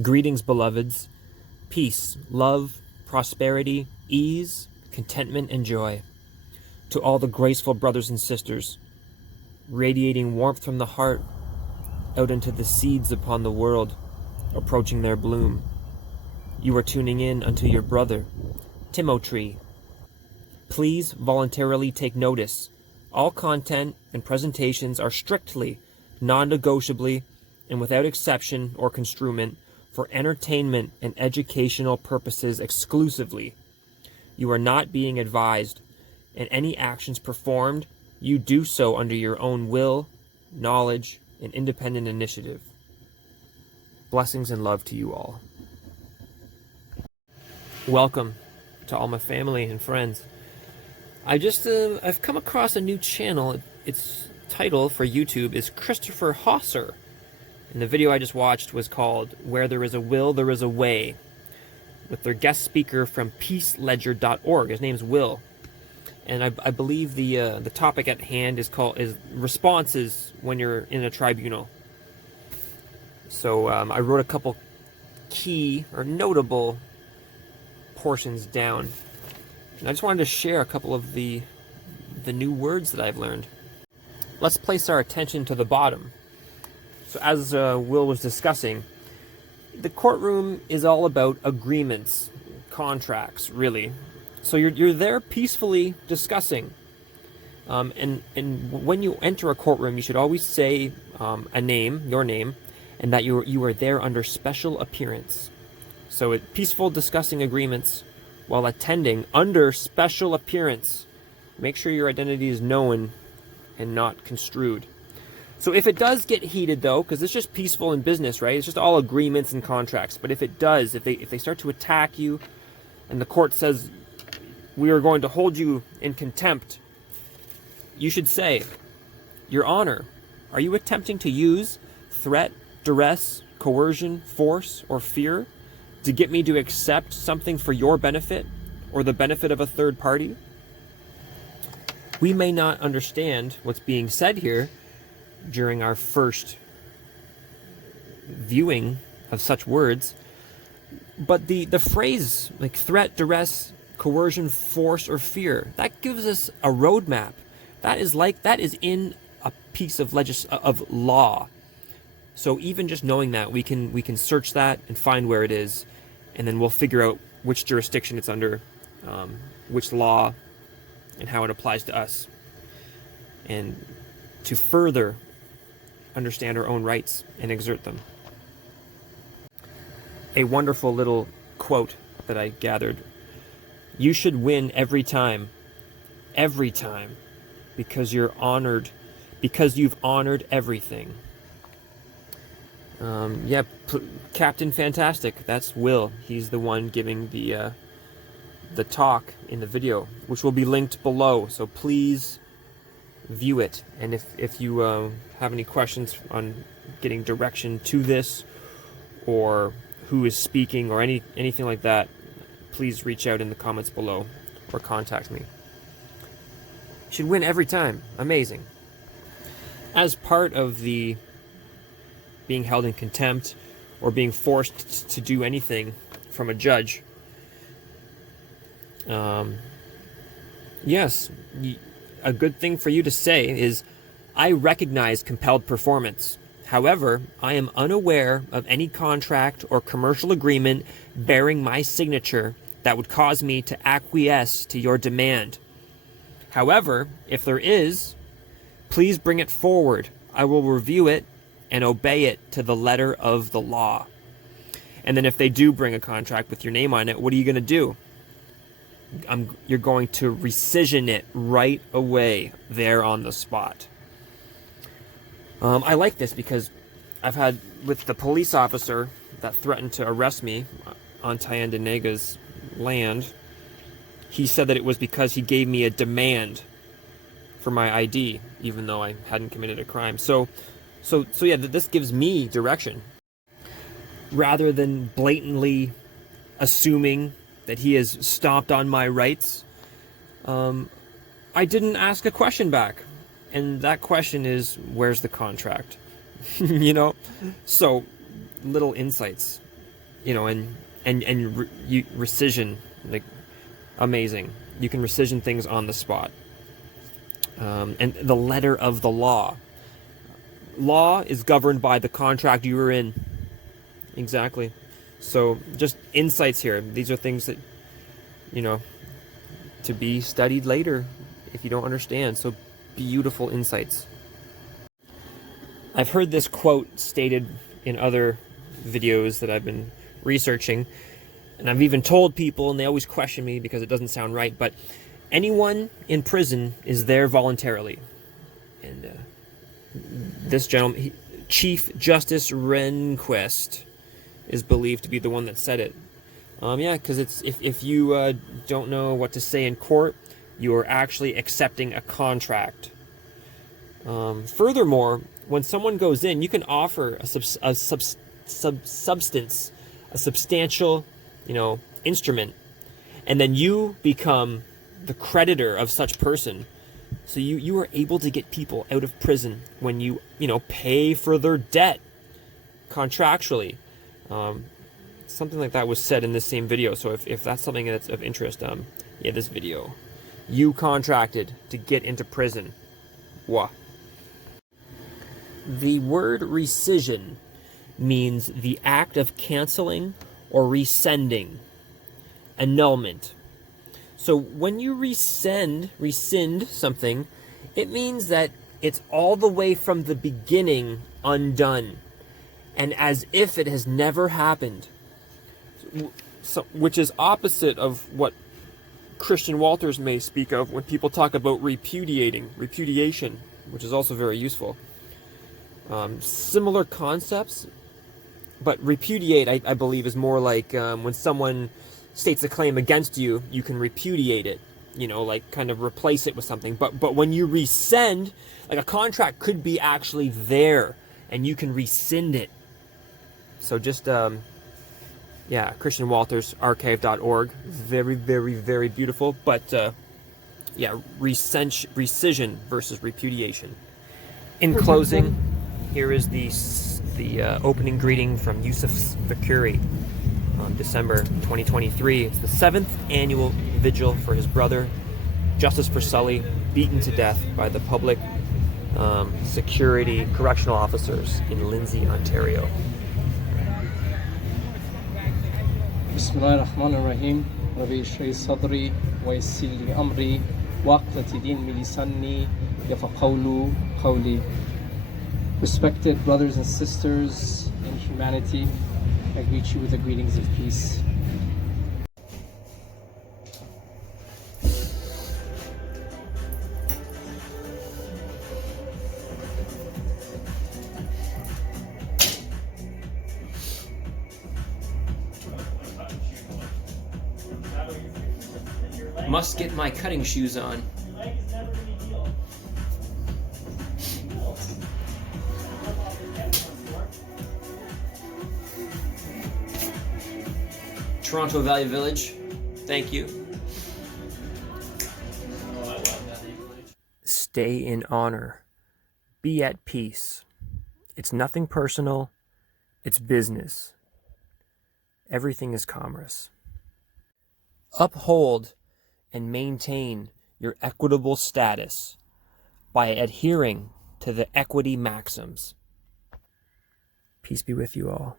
Greetings, beloveds. Peace, love, prosperity, ease, contentment, and joy. To all the graceful brothers and sisters, radiating warmth from the heart out into the seeds upon the world, approaching their bloom. You are tuning in unto your brother, Timothy. Please voluntarily take notice. All content and presentations are strictly, non-negotiably, and without exception or construment, for entertainment and educational purposes exclusively. You are not being advised, and any actions performed, you do so under your own will, knowledge, and independent initiative. Blessings and love to you all. Welcome to all my family and friends. I've come across a new channel. Its title for YouTube is Christopher Hauser. And the video I just watched was called Where There Is a Will, There Is a Way, with their guest speaker from peaceledger.org. His name's Will. And I believe the topic at hand is responses when you're in a tribunal. So I wrote a couple key or notable portions down. And I just wanted to share a couple of the new words that I've learned. Let's place our attention to the bottom. So as Will was discussing, the courtroom is all about agreements, contracts, really. So you're there peacefully discussing. And when you enter a courtroom, you should always say a name, your name, and that you are there under special appearance. So peaceful discussing agreements while attending under special appearance. Make sure your identity is known and not construed. So if it does get heated, though, because it's just peaceful in business, right? It's just all agreements and contracts. But if it does, if they start to attack you, and the court says, we are going to hold you in contempt, you should say, Your Honor, are you attempting to use threat, duress, coercion, force, or fear to get me to accept something for your benefit or the benefit of a third party? We may not understand what's being said here during our first viewing of such words, but the phrase like threat, duress, coercion, force, or fear, that gives us a roadmap. That is in a piece of of law. So even just knowing that, we can search that and find where it is, and then we'll figure out which jurisdiction it's under, which law, and how it applies to us, and to further understand our own rights and exert them. A wonderful little quote that I gathered: you should win every time, because you've honored everything. Captain Fantastic, that's Will. He's the one giving the talk in the video, which will be linked below, so please view it. And if you have any questions on getting direction to this, or who is speaking, or anything like that, please reach out in the comments below or contact me. You should win every time. Amazing. As part of the being held in contempt or being forced to do anything from a judge, yes, a good thing for you to say is, I recognize compelled performance. However, I am unaware of any contract or commercial agreement bearing my signature that would cause me to acquiesce to your demand. However, if there is, please bring it forward. I will review it and obey it to the letter of the law. And then if they do bring a contract with your name on it, what are you going to do? You're going to rescission it right away there on the spot. I like this because I've had with the police officer that threatened to arrest me on Tyendinaga's land. He said that it was because he gave me a demand for my ID, even though I hadn't committed a crime. So yeah, this gives me direction. Rather than blatantly assuming that he has stomped on my rights, I didn't ask a question back. And that question is, where's the contract? You know? So, little insights Recision, like, amazing. You can rescission things on the spot. And the letter of the law. Law is governed by the contract you were in. Exactly. So just insights here. These are things that, to be studied later if you don't understand. So beautiful insights. I've heard this quote stated in other videos that I've been researching, and I've even told people, and they always question me because it doesn't sound right, but anyone in prison is there voluntarily. And this gentleman, Chief Justice Rehnquist, is believed to be the one that said it. Because it's if you don't know what to say in court, you are actually accepting a contract. Furthermore, when someone goes in, you can offer a substantial, instrument, and then you become the creditor of such person. So you are able to get people out of prison when you pay for their debt contractually. Something like that was said in this same video. So if that's something that's of interest, this video. You contracted to get into prison. Wah. The word rescission means the act of canceling or rescinding, annulment. So when you rescind something, it means that it's all the way from the beginning undone, and as if it has never happened. So, which is opposite of what Christian Walters may speak of when people talk about repudiation, which is also very useful. Similar concepts, but repudiate, I believe, is more like when someone states a claim against you, you can repudiate it, like kind of replace it with something. But when you rescind, like a contract could be actually there, and you can rescind it. So just, Christian Walters, archive.org, very, very, very beautiful. But, rescission versus repudiation. In closing, here is the opening greeting from Yusuf Fakuri on December 2023. It's the 7th annual vigil for his brother, Justice for Sully, beaten to death by the public security correctional officers in Lindsay, Ontario. Bismillahirrahmanirrahim. Rabbi Shrei Sadri wa yassir li amri waqtati din min lisanni yafqahulu qawli. Respected brothers and sisters in humanity, I greet you with the greetings of peace. Must get my cutting shoes on. Toronto Valley Village, thank you. Stay in honor. Be at peace. It's nothing personal. It's business. Everything is commerce. Uphold and maintain your equitable status by adhering to the equity maxims. Peace be with you all.